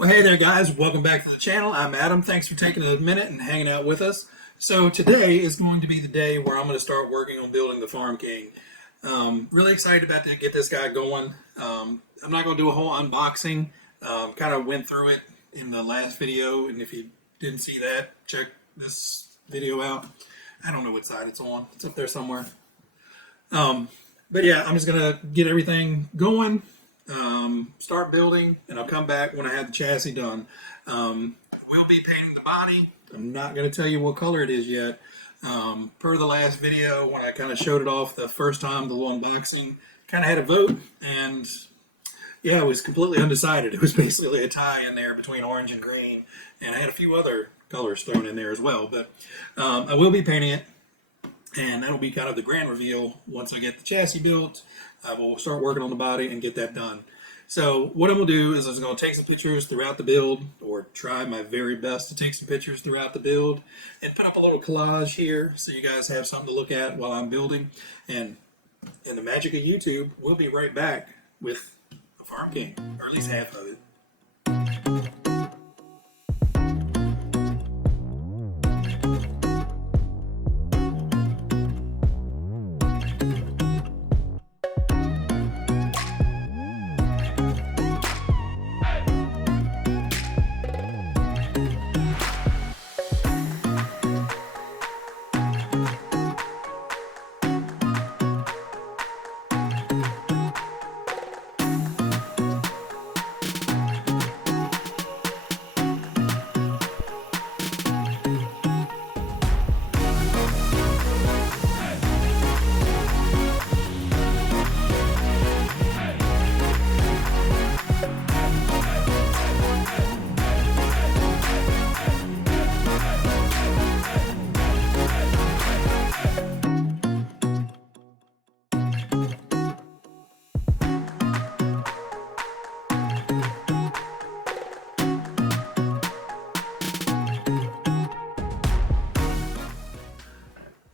Well, hey there, guys. Welcome back to the channel. I'm Adam. Thanks for taking a minute and hanging out with us. So today is going to be the day where I'm going to start working on building the Farm King. Really excited about to get this guy going. I'm not going to do a whole unboxing. Kind of went through it in the last video, and if you didn't see that, check this video out. I don't know what side it's on. It's up there somewhere. But yeah, I'm just going to get everything going. Start building, and I'll come back when I have the chassis done. We'll be painting the body. I'm not going to tell you what color it is yet. Per the last video, when I kind of showed it off the first time, the little unboxing, kind of had a vote, and yeah, I was completely undecided. It was basically a tie in there between orange and green, and I had a few other colors thrown in there as well, but I will be painting it, and that'll be kind of the grand reveal. Once I get the chassis built, I will start working on the body and get that done. So what I'm going to do is I'm going to take some pictures throughout the build, or try my very best to take some pictures throughout the build, and put up a little collage here so you guys have something to look at while I'm building. And in the magic of YouTube, we'll be right back with the Farm King, or at least half of it.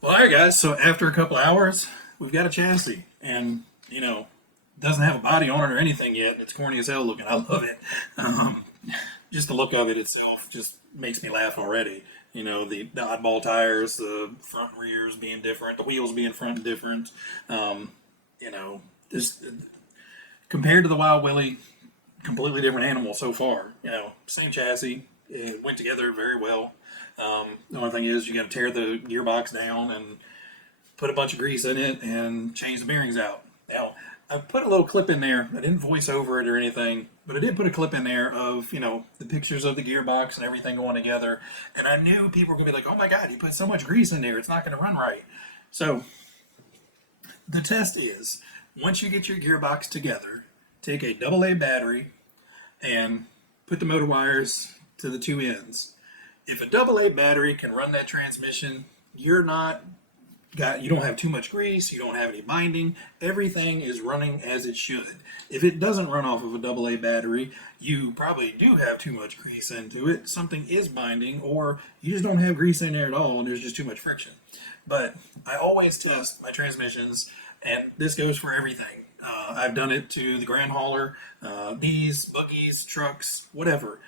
Well, all right, guys, so after a couple hours, we've got a chassis, and, you know, doesn't have a body on it or anything yet. It's corny as hell looking. I love it. Just the look of it itself just makes me laugh already. You know, the oddball tires, the front and rears being different, the wheels being front and different. You know, just compared to the Wild Willie, completely different animal so far. You know, same chassis. It went together very well. The only thing is you got to tear the gearbox down and put a bunch of grease in it and change the bearings out. Now, I put a little clip in there. I didn't voice over it or anything, but I did put a clip in there of, you know, the pictures of the gearbox and everything going together. And I knew people were going to be like, oh my God, you put so much grease in there, it's not going to run right. So the test is, once you get your gearbox together, take a AA battery and put the motor wires to the two ends. If a AA battery can run that transmission, you don't have too much grease, you don't have any binding, everything is running as it should. If it doesn't run off of a AA battery, you probably do have too much grease into it, something is binding, or you just don't have grease in there at all and there's just too much friction. But I always test my transmissions, and this goes for everything. I've done it to the Grand Hauler, these, buggies, trucks, whatever.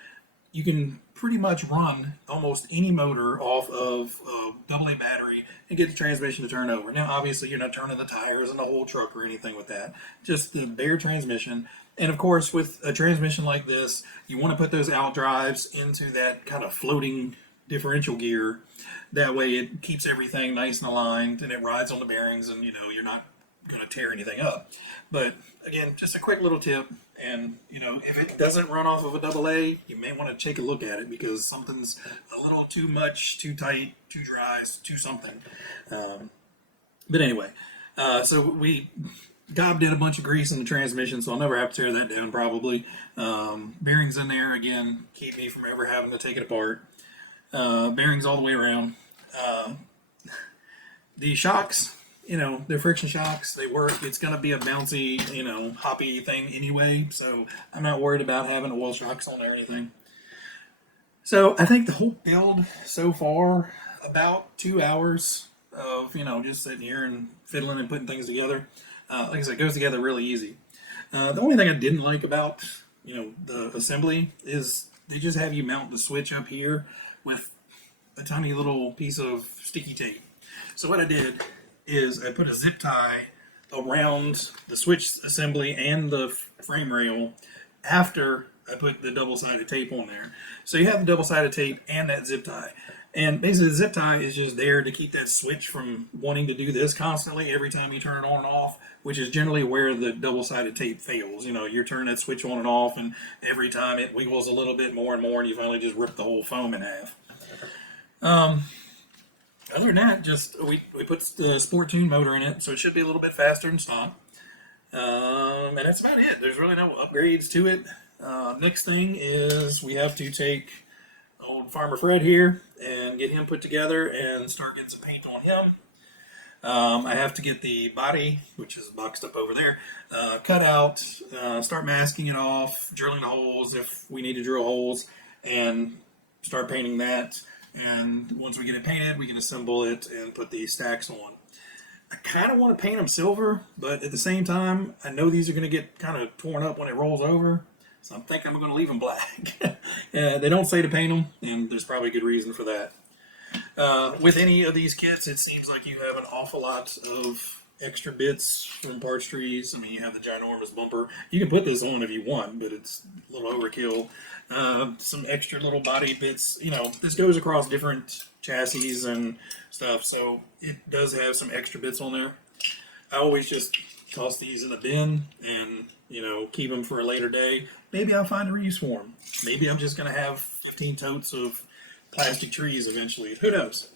You can pretty much run almost any motor off of a AA battery and get the transmission to turn over. Now, obviously, you're not turning the tires and the whole truck or anything with that. Just the bare transmission. And of course, with a transmission like this, you want to put those out drives into that kind of floating differential gear. That way it keeps everything nice and aligned and it rides on the bearings, and, you know, you're not going to tear anything up. But again, just a quick little tip. And, you know, if it doesn't run off of a AA, you may want to take a look at it, because something's a little too much, too tight, too dry, too something. But anyway, so we gobbed in a bunch of grease in the transmission, so I'll never have to tear that down probably. Bearings in there, again, keep me from ever having to take it apart. Bearings all the way around. The shocks, you know, they're friction shocks. They work. It's going to be a bouncy, you know, hoppy thing anyway. So I'm not worried about having oil shocks on there or anything. So I think the whole build so far, about 2 hours of, you know, just sitting here and fiddling and putting things together. Like I said, it goes together really easy. The only thing I didn't like about you know, the assembly is they just have you mount the switch up here with a tiny little piece of sticky tape. So what I did is I put a zip tie around the switch assembly and the frame rail after I put the double-sided tape on there. So you have the double-sided tape and that zip tie. And basically the zip tie is just there to keep that switch from wanting to do this constantly every time you turn it on and off, which is generally where the double-sided tape fails. You know, you're turning that switch on and off, and every time it wiggles a little bit more and more, and you finally just rip the whole foam in half. Other than that, just we put the Sport Tune motor in it, so it should be a little bit faster than stock. And that's about it. There's really no upgrades to it. Next thing is we have to take old Farmer Fred here and get him put together and start getting some paint on him. I have to get the body, which is boxed up over there, cut out, start masking it off, drilling the holes if we need to drill holes, and start painting that. And once we get it painted, we can assemble it and put the stacks on. I kind of want to paint them silver, but at the same time, I know these are going to get kind of torn up when it rolls over. So I'm thinking I'm going to leave them black. They don't say to paint them, and there's probably a good reason for that. With any of these kits, it seems like you have an awful lot of extra bits from parts trees. I mean, you have the ginormous bumper. You can put this on if you want, but it's a little overkill. Some extra little body bits. You know, this goes across different chassis and stuff, so it does have some extra bits on there. I always just toss these in a bin and, you know, keep them for a later day. Maybe I'll find a reuse for them. Maybe I'm just going to have 15 totes of plastic trees eventually. Who knows?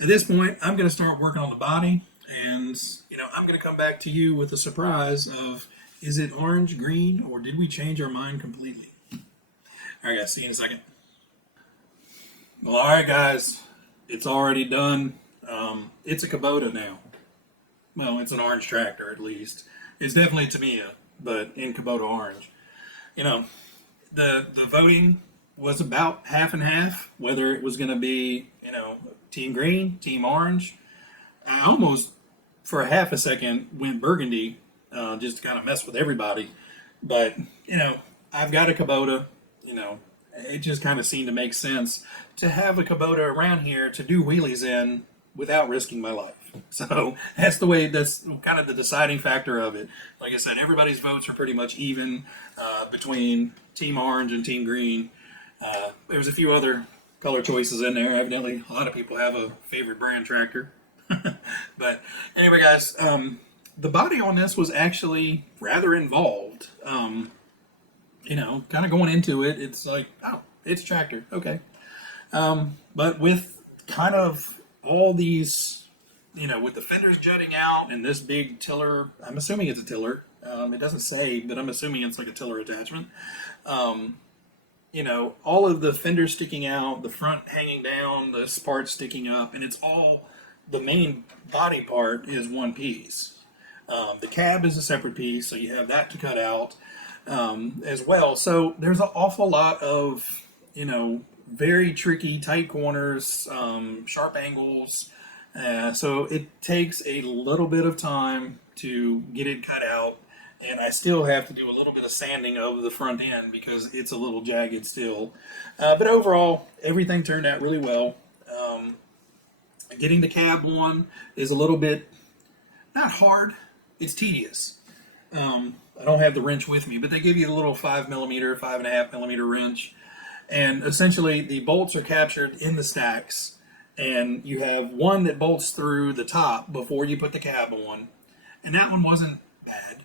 At this point, I'm going to start working on the body, and, you know, I'm going to come back to you with a surprise of, is it orange, green, or did we change our mind completely? All right, guys, see you in a second. Well, all right, guys, it's already done. It's a Kubota now. Well, it's an orange tractor, at least. It's definitely Tamiya, but in Kubota orange. You know, the voting was about half and half, whether it was going to be, you know, team green, team orange. I almost, for a half a second, went burgundy, just to kind of mess with everybody. But, you know, I've got a Kubota, you know, it just kind of seemed to make sense to have a Kubota around here to do wheelies in without risking my life. So that's kind of the deciding factor of it. Like I said, everybody's votes are pretty much even between Team Orange and Team Green. There's a few other color choices in there. Evidently, a lot of people have a favorite brand tractor. But anyway, guys, the body on this was actually rather involved. You know, kind of going into it, it's like, oh, it's a tractor. Okay. But with kind of all these, you know, with the fenders jutting out and this big tiller, I'm assuming it's a tiller. It doesn't say, but I'm assuming it's like a tiller attachment. You know, all of the fenders sticking out, the front hanging down, this part sticking up, and it's all, the main body part is one piece. The cab is a separate piece, so you have that to cut out as well. So there's an awful lot of, you know, very tricky, tight corners, sharp angles. So it takes a little bit of time to get it cut out, and I still have to do a little bit of sanding of the front end because it's a little jagged still. But overall, everything turned out really well. Getting the cab on is a little bit, not hard, it's tedious. I don't have the wrench with me, but they give you a little 5mm, 5.5mm wrench. And essentially, the bolts are captured in the stacks, and you have one that bolts through the top before you put the cab on, and that one wasn't bad.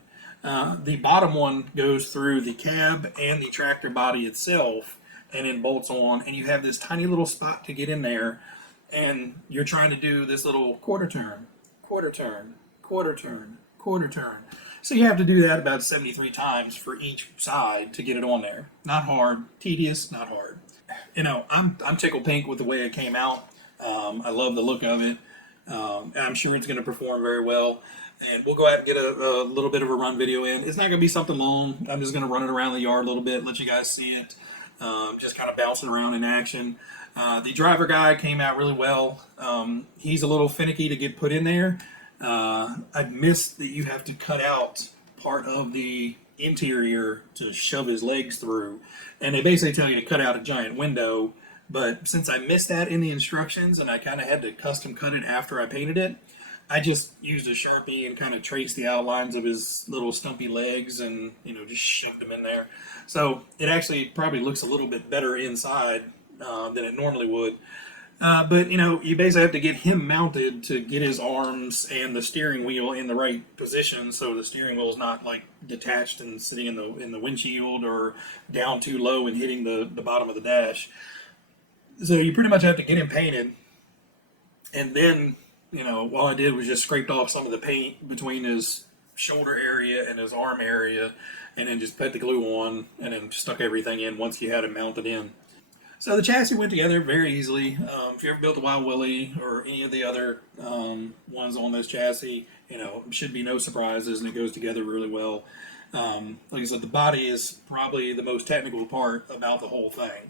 The bottom one goes through the cab and the tractor body itself, and then bolts on, and you have this tiny little spot to get in there, and you're trying to do this little quarter turn, quarter turn, quarter turn, quarter turn. So you have to do that about 73 times for each side to get it on there. Not hard, tedious, not hard. You know, I'm tickled pink with the way it came out. I love the look of it. I'm sure it's going to perform very well. And we'll go out and get a little bit of a run video in. It's not going to be something long. I'm just going to run it around the yard a little bit, let you guys see it. Just kind of bouncing around in action. The driver guy came out really well. He's a little finicky to get put in there. I missed that you have to cut out part of the interior to shove his legs through, and they basically tell you to cut out a giant window. But since I missed that in the instructions and I kind of had to custom cut it after I painted it, I just used a Sharpie and kind of traced the outlines of his little stumpy legs and, just shoved them in there. So it actually probably looks a little bit better inside than it normally would. But you basically have to get him mounted to get his arms and the steering wheel in the right position, so the steering wheel is not like detached and sitting in the windshield or down too low and hitting the bottom of the dash. So you pretty much have to get him painted, and then all I did was just scraped off some of the paint between his shoulder area and his arm area, and then just put the glue on, and then stuck everything in once you had him mounted in. So the chassis went together very easily. If you ever built a Wild Willie or any of the other ones on this chassis, should be no surprises, and it goes together really well. Like I said, the body is probably the most technical part about the whole thing.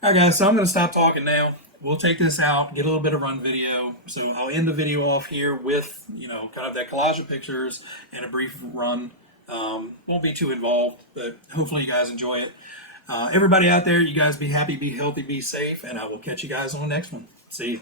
All right, guys, so I'm going to stop talking now. We'll take this out, get a little bit of run video. So I'll end the video off here with, kind of that collage of pictures and a brief run. Won't be too involved, but hopefully you guys enjoy it. Everybody out there, you guys be happy, be healthy, be safe, and I will catch you guys on the next one. See you.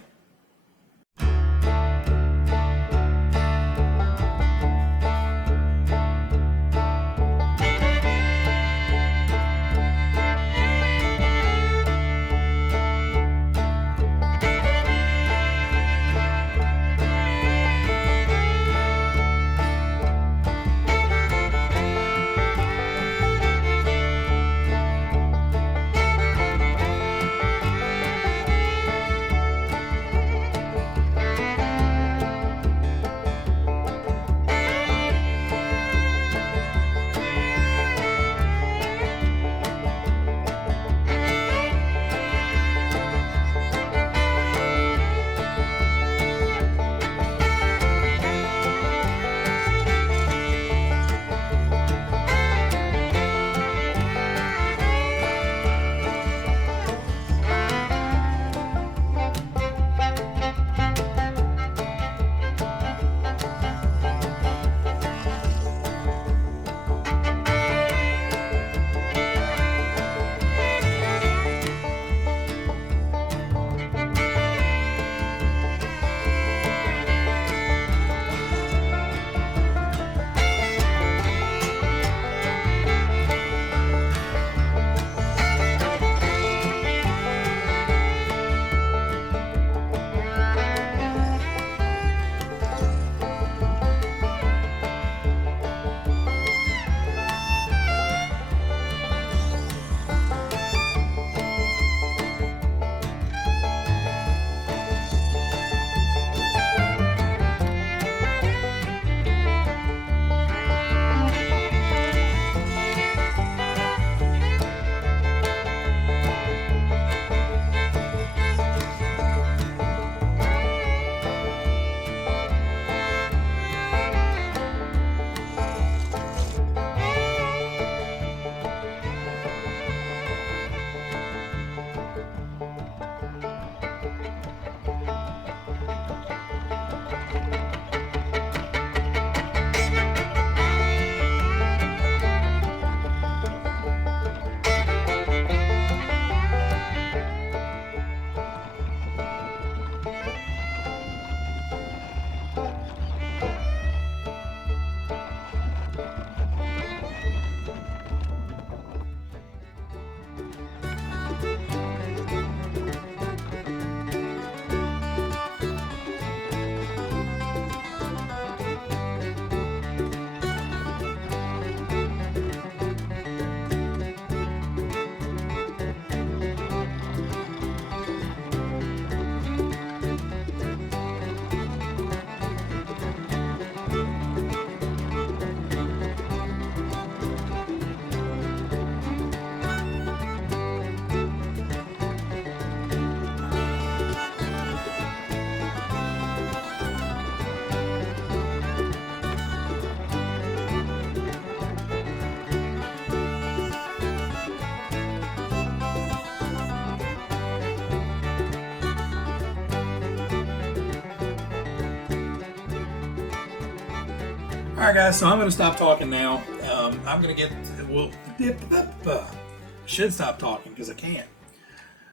All right, guys, so I'm going to stop talking now. I'm gonna get. Well, should stop talking because I can't.